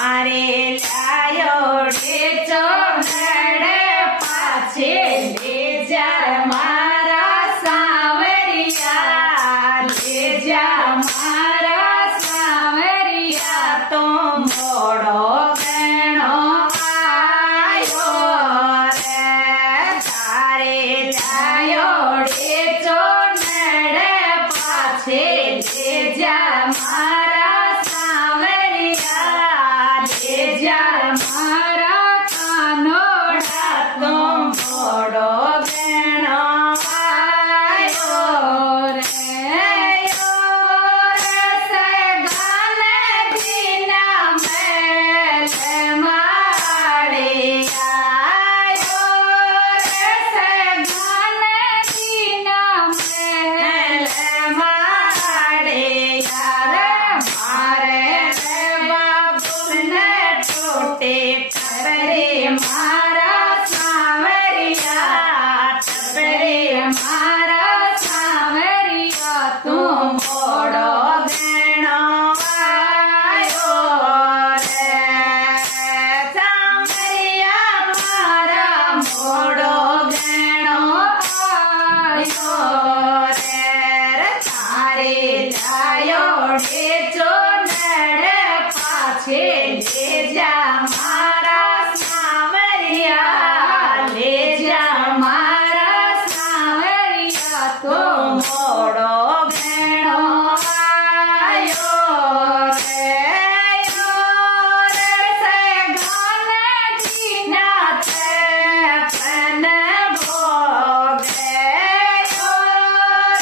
मारे लायो ढेचो नड़े पाछे ले जा मारा सांवरिया, ले जा मारा सांवरिया तो मोड़ो गणो आयो रे। तारे लायो ढेचो नड़े पाछे ले जा मारा सांवरिया, ले जा मारा कानोड़ा तो मोड़ो गणो आयो रे। यो रे सगान दीना मैल माड़िया, यो रे सगान दीना मैल माड़िया रे। मारे रे बाबुल ने टोटे टपरे मारा सांवरिया, टपरे मारा सांवरिया तू मोड़ो गणो आयो रे। सांवरिया मारा मोड़ो गणो आयो रे। तारे लायो ढेचो नड़े पाछे ले जा मारा सांवरिया, ले जा मारा सांवरिया तो मोड़ो गणो आयो रे। यो रे सगान दीना तपन भोगे, यो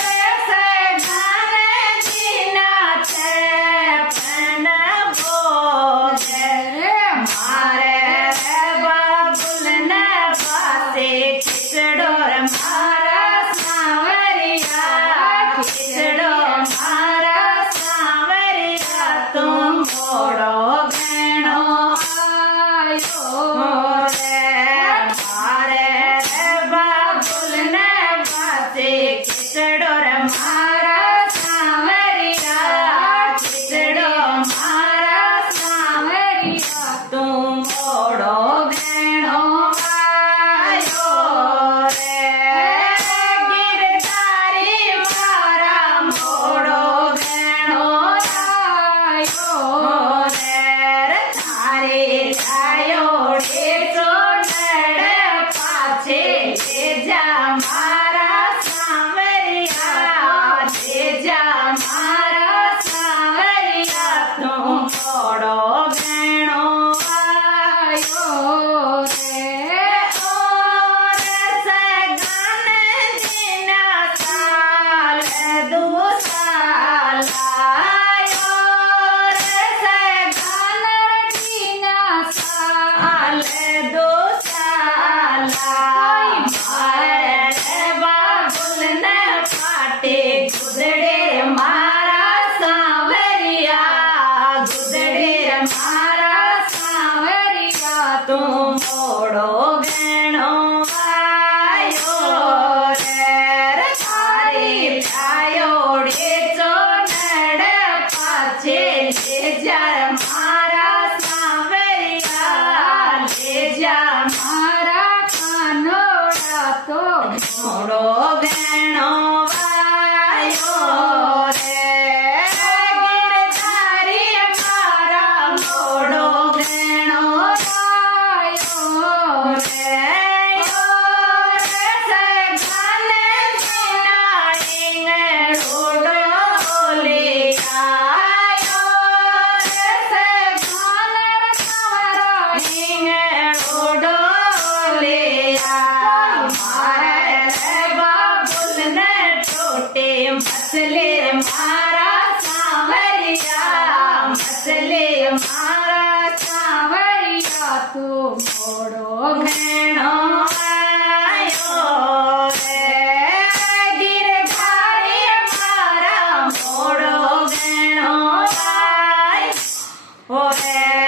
रे सगान दीना तपन भोगे रे। मारे रे बाबुल ने बासे खिचड़ो मारा सांवरिया, खिचड़ो मारा सांवरिया तुम मोड़ो गणो आयो रे। मारे रे बाबुल ने बासे खिचड़ो मारा सांवरिया, खिचड़ो मारा सांवरिया तुम मोड़ो गणो आयो रे। गिरधारी मारा मोड़ो गणो आयो रे। तारे लायो ढेचो नड़े पाछे ले जा मारा सांवरिया, ले जा मारा सांवरिया तू मोड़ो गणो आयो रे। ओ रे सगान दीना साल दू साल आयो रे। सगान दीना साल दू साल मारे रे बाबुल ने पाटे गुदड़े मारा सांवरिया, गुदड़े मारा सांवरिया तू मोड़ो गणो आयो रे। तारे लायो ढेचो नड़े पाछे ले जा मारा सांवरिया, ले जा मारा कानोड़ा तो मोड़ो गणो आयो रे। गिरधारी मारा मोड़ो गणो आयो रे। यो रे सगान दीना इंगड़ो डोलिया, यो रे सगान सावरा इंगड़ो डोलिया। मारे रे बाबुल ने टोटे मसले मारा सांवरिया, मसले मारा सांवरिया तू मोड़ो गणो आयो रे। गिरधारी मारा मोड़ो गणो आयो रे।